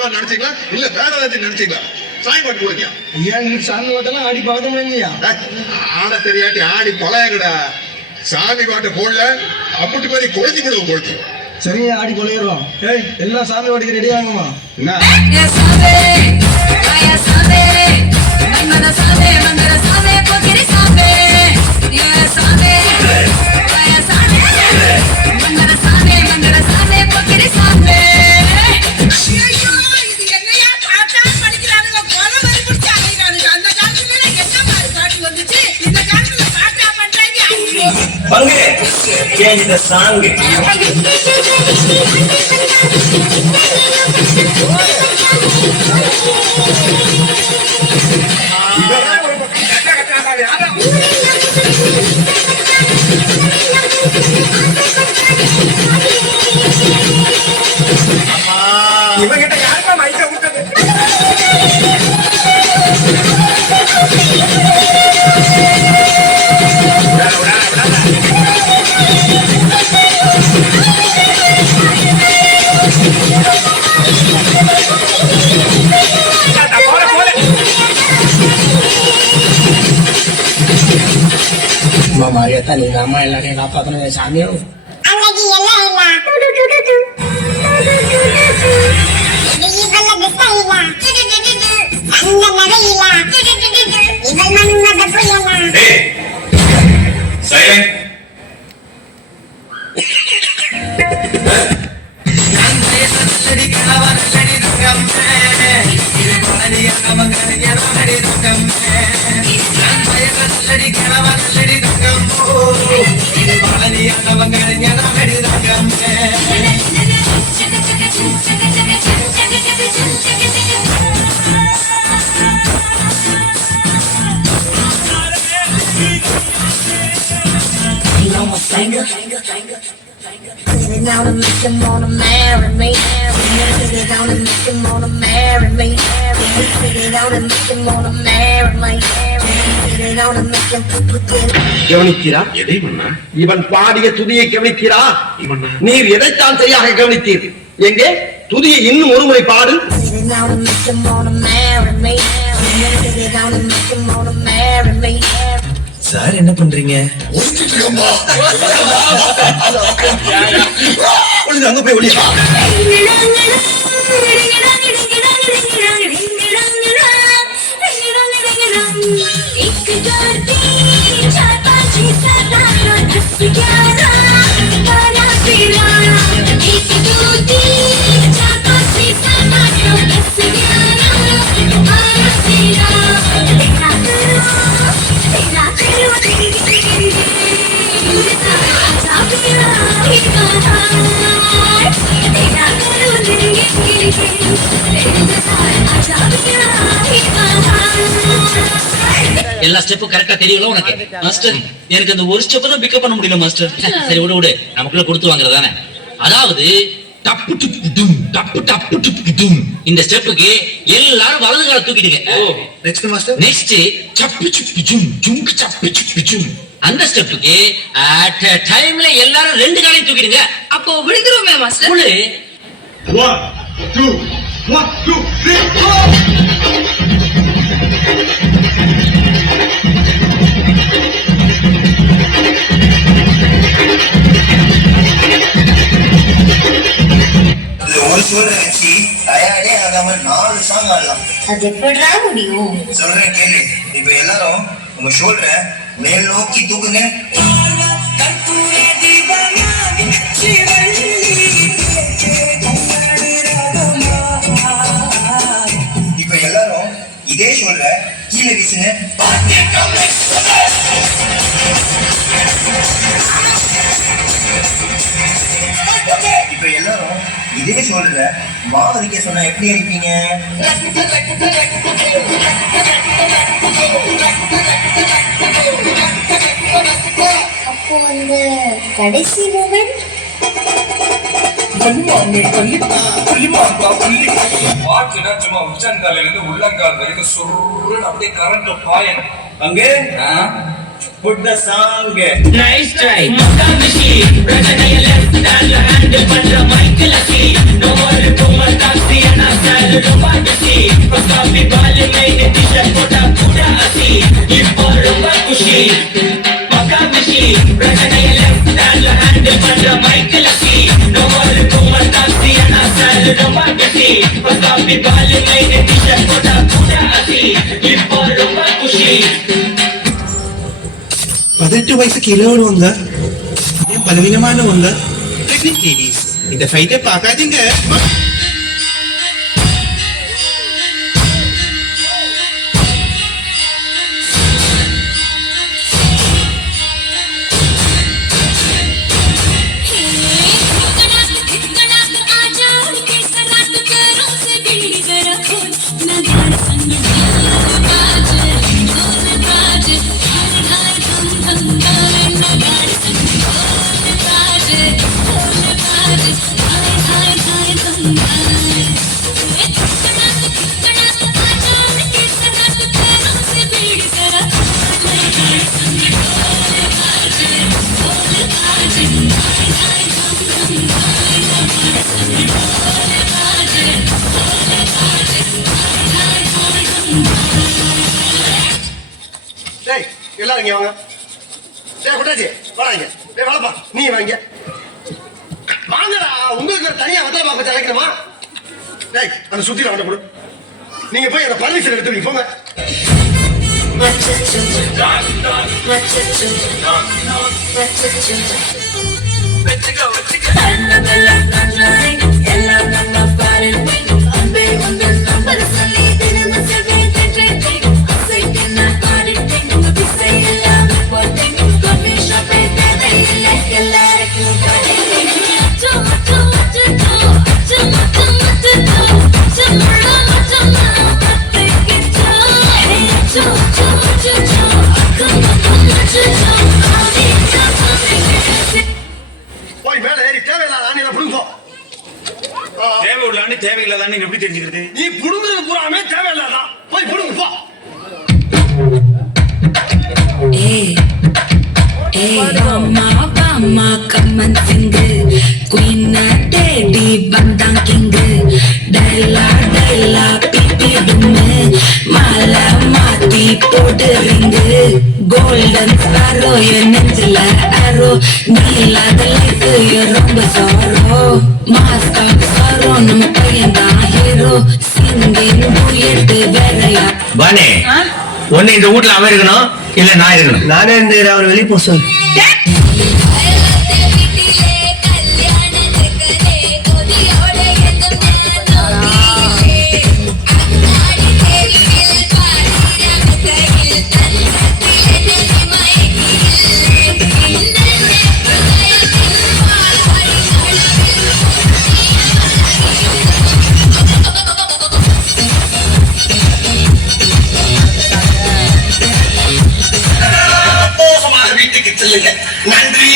திருவிழா நினைச்சீங்களா இல்ல வேற ஏதாச்சும் நினைச்சீங்களா? சாமி பாட்டு போடுங்க. ஏன் சாமி பாட்டெல்லாம் ஆடி பார்க்க முடியலையா? ஆட தெரியாட்டி ஆடி கொலையங்கடா. சாமி பாட்டு போடல அப்படி மாதிரி கொலைச்சி விடுவோம் கொலைச்சி. சரியா ஆடி கொலையிடுறோம். ஏய் எல்லாம் சாமி பாட்டுக்கு ரெடி ஆகுமா? என்ன change the song. இவங்கிட்ட யாருக்கா மைக்க விட்டது? மாமா எத்தனை அம்மா எல்லாரையும் காப்பாற்றணும் சாமியும் Down and make them wanna marry me. Sit it down and make them wanna marry me. Sit it down and make them wanna marry me. Sit it down and make them put it. கவனிக்கிறா? எதை மன்னா? இவன் பாடிய துதியை கவனிக்கிறா? இவனா? நீர் எதைத்தான் சரியாக கவனித்தீர்? எங்கே துதியை இன்னும் ஒரு முறை பாடு. Sit it down and make them wanna marry me. Sit it down and make them wanna marry me. Sir என்ன பண்றீங்க? அங்க போய் ஒளியா எல்லா ஸ்டெப்பும் கரெக்டா தெரியல உனக்கு மாஸ்டர். எனக்கு அந்த ஒரு ஸ்டெப் தான் பிக்கப் பண்ண முடியல மாஸ்டர். சரி விடு நமக்குள்ள கொடுத்து வாங்குறதானே. அதாவது டப்பு டுப்பு டும் டப்பு டப்பு டுப்பு டும் இந்த ஸ்டெப்புக்கு எல்லாரும் வலது கால தூக்கிடுங்க. Next master. நெக்ஸ்ட் சப்பு சுப்பு ஜும் ஜும் சப்பு சுப்பு ஜும் அந்த ஸ்டெப்புக்கு அட் டைம்ல எல்லாரும் ரெண்டு காலையும் தூக்கிடுங்க. அப்போ விழுந்துருவோமே மாஸ்டர். 1 2 1 2 3 ஒரு சோழரை வச்சு டயர்டே ஆகாம 4 சாங் ஆடலாம். அது எப்படிடா முடியும்? சொல்றேன் கேளு. இப்ப எல்லாரும் உங்க ஷோல்டரை மேல் நோக்கி தூக்குங்க. இப்ப எல்லாரும் இதே ஷோல்டரை கீழே வீசுங்க. இப்ப எல்லாரும் இதே ஷோல்டரை மாவதிக்க சொன்னா எப்படி அடிப்பீங்க? அப்போ அந்த கடைசி மூமெண்ட் பாட்டுனா சும்மா உச்சந்தால இருந்து உள்ளங்கால் வரைக்கும் சுருன்னு அப்படியே கரண்ட் பாயன். அங்கே put the song. Nice try. Machine. Handle பண்ற மைக்கேல் அசி நோ மோர் குமர் டாக்ஸி அண்ணா சார் ரொம்ப பிஸி ஃபர்ஸ்ட் காபி பால் மெயின் டிஷர்ட் போட்டா கூட அசி இப்போ ரொம்ப குஷி பக்கா மிஷி பிரச்சனைய லெஃப்ட் ஹேண்ட்ல ஹேண்டில் பண்ற மைக்கேல் அசி நோ மோர் குமர் டாக்ஸி அண்ணா சார் ரொம்ப பிஸி ஃபர்ஸ்ட் காபி பால் மெயின் டிஷர்ட் போட்டா கூட அசி இப்போ ரொம்ப குஷி 18 வயசுக்கு இளவரவங்க ஏன் பலவீனமானவங்க பிரெக்னென்ட் லேடிஸ் இந்த ஃபைட்டை பார்க்காதீங்க. டேய் எல்லாரும் இங்க வாங்க. டேய் குட்டாச்சி வாங்க. டேய் வாப்பா நீ வாங்க. வாங்கடா உங்களுக்கு தனியா வந்தா பாக்க தலைக்கணுமா? டேய் அந்த சுத்தில வண்ட கொடு. நீங்க போய் அந்த பர்மிஷன் எடுத்து நீங்க போங்க. போய் மேல ஏறி தேவையில்லாத ஆணில புடுங்கோ. தேவை உள்ளான்னு தேவையில்லாதான்னு எப்படி தெரிஞ்சுக்கிறது? நீ புடுங்குறது பூராமே தேவையில்லாதான். போய் புடுங்க போ. Mama, come and sing. Queen Teddy, Bandang King. Della, pipi dumme. Mala, mati, podu ring. Golden sparrow, your nensilla arrow. Neela, the life, your rumba sorrow. Mask of sorrow, no payanda hero. Singing, duet, veraya. பானே ஒன்னு இந்த வீட்ல அவன் இருக்கணும் இல்ல நான் இருக்கணும். நானே இந்த அவர் வெளியே போக சொல்லு. வீட்டுக்கு செல்லுங்க. நன்றி.